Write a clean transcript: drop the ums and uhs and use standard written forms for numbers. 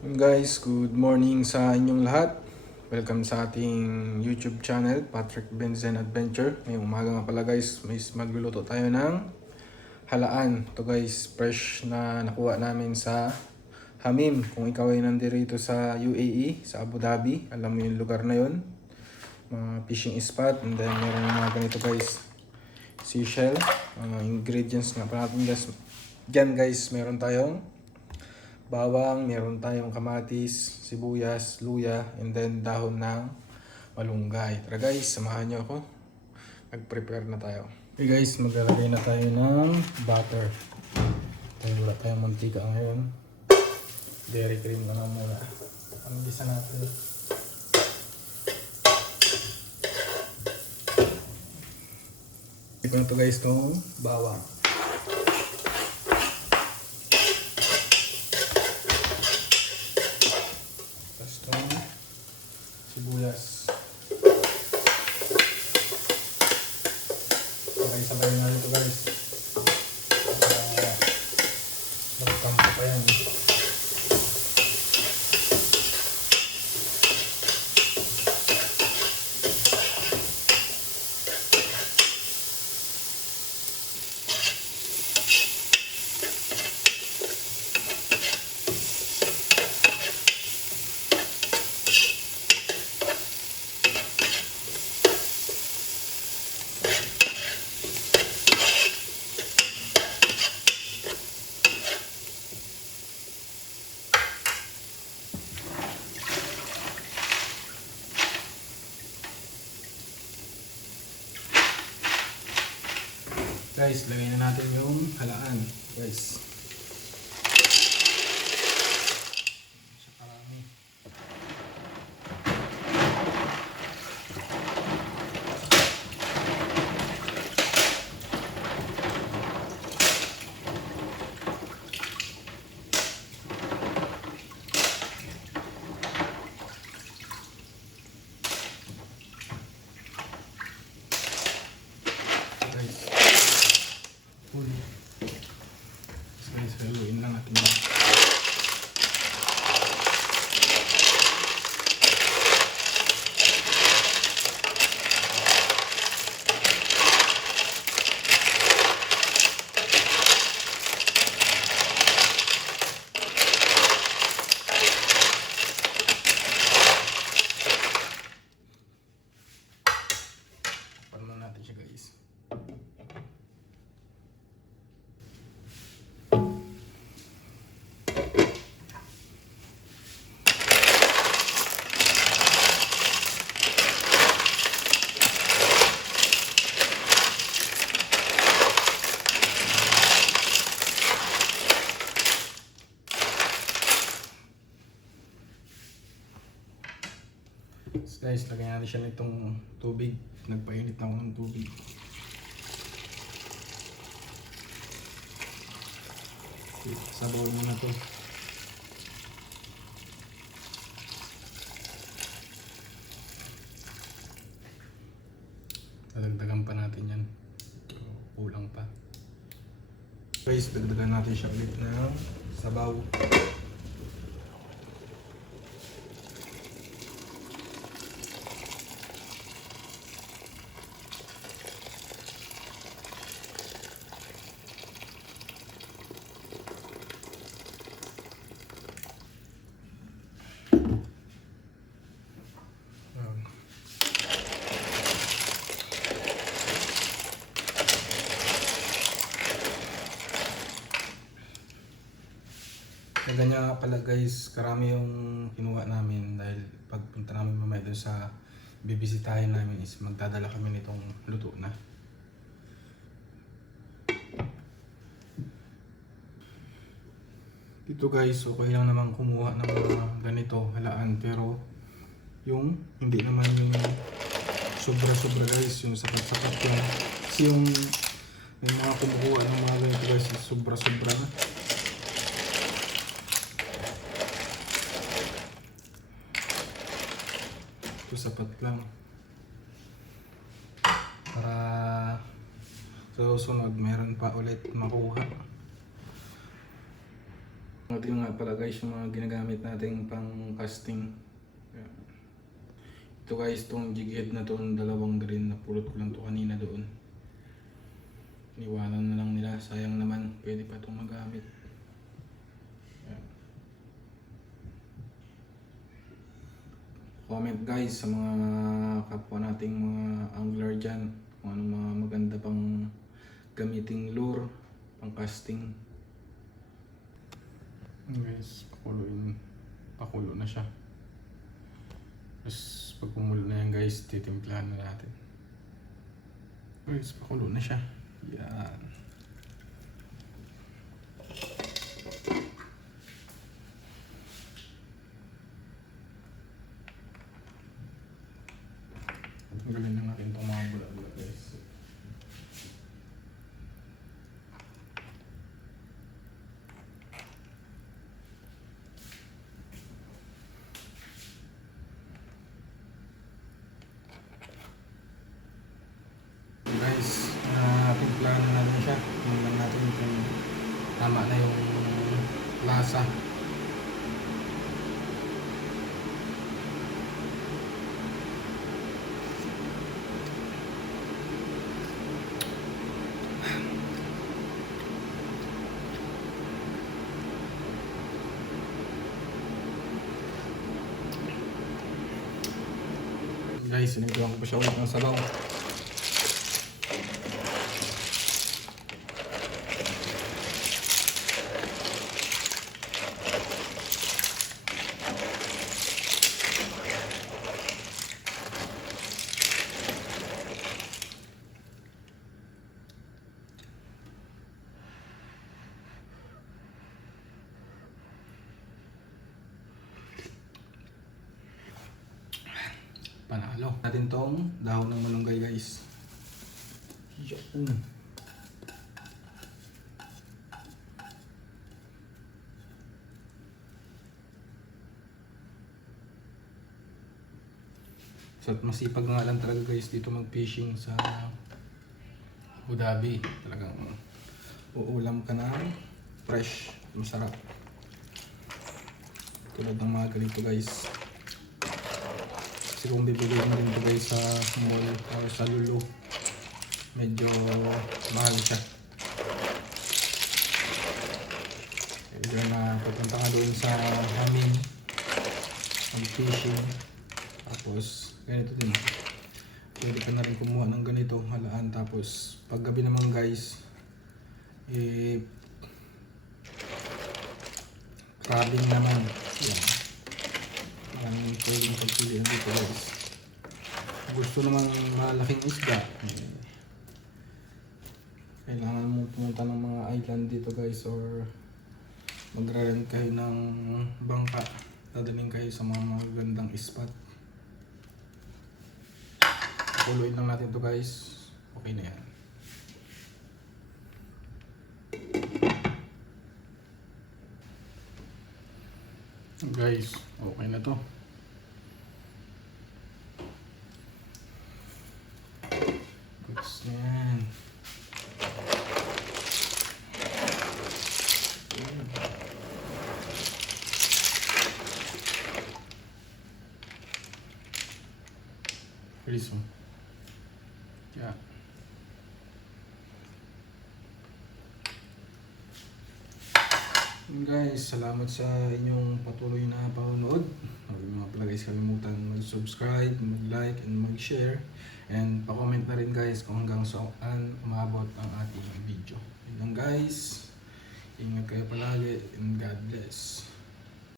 Guys, good morning sa inyong lahat. Welcome sa ating YouTube channel, Patrick Benzen Adventure. Ngayong umaga nga pala guys, magluluto tayo ng halaan. Ito guys, fresh na nakuha namin sa Hamim. Kung ikaw ay nandito sa UAE, sa Abu Dhabi, alam mo yung lugar na yon, mga fishing spot. And then meron mga ganito guys, seashell. Ingredients nga pala natin guys. Diyan guys, meron tayong bawang, meron tayong kamatis, sibuyas, luya, and then dahon ng malunggay. Tara guys, samahan nyo ako. Mag-prepare na tayo. Okay guys, maglalagay na tayo ng butter. Wala tayong mantika ngayon. Dairy cream na lang muna. Ang gisa natin. Ito na to guys, itong bawang. Sibuyas. Okay, sabay na ito guys. Magkampo pa yan. Guys, lagay na natin yung halaan. Guys. Sa karami. Guys, haluin lang natin yun. Parang natin siya guys. Guys, lagyan natin siya nitong tubig. Nagpainit na ako ng tubig. Sabaw muna to. Dadagdagan pa natin yan. Kulang pa. Guys, dagdagan natin siya ulit ng sabaw. Ganyan nga pala guys, karami yung kinuha namin dahil pagpunta namin mamaya doon sa bibisitahin namin is magdadala kami nitong luto na. Dito guys, okay lang naman kumuha ng mga ganito halaan, pero yung hindi naman yung sobra-sobra guys, yung sapat-sapat yung kasi yung mga kumukuha ng mga ganito guys, sobra-sobra na. Ito sapat lang para sa susunod meron pa ulit makuha. Ito yung nga pala guys yung mga ginagamit nating pang casting. Ayan. Ito guys, itong jig head na to, dalawang green na pulot ko lang to kanina doon. Iniwanan na lang nila, sayang naman, pwede pa itong magamit. Ayan. Comment guys sa mga kapwa nating mga angler dyan kung anong mga maganda pang gamiting lure, pang casting. Guys, pakulo na siya. Tapos pag kumulo na yan guys, titimplahan na natin. Guys, pakulo na siya. Yan. Galing na natin itong mga bula-bula guys. Guys, timplahan na natin siya. Tingnan natin kung tama na yung lasa. Guys, sinigyan ko pa siya ulit ng sabaw. Panalo. Natin tong dahon ng malunggay guys. Yun. So masipag nga lang talaga guys dito mag-fishing sa Abu Dhabi. Talagang uulam ka ng fresh, masarap. Tulad ng mga ganito guys. Kasi kung bibili mo rin ito guys sa mall o sa Lulu, medyo mahal siya. Kaya na pupunta ka doon sa amin mag-fishing, tapos ganito din, pwede ka na rin kumuha ng ganito halaan. Tapos pag gabi naman guys, crabbing naman yan. Ang pwedeng pagpilihan dito guys. Gusto naman malaking isda, kailangan mo pumunta ng mga island dito guys, or magre-rent kayo ng bangka, dadaling kayo sa mga magagandang spot. Puluin lang natin to guys, okay na yan. Guys, okay na to. Goods na yan. Please, yeah. Guys, salamat sa inyong patuloy na panonood. Huwag mga pala guys kalimutan mag-subscribe, mag-like, and mag-share. And pa-comment na rin guys kung hanggang saan umabot ang ating video. Yun lang guys. Ingat kayo palagi and God bless.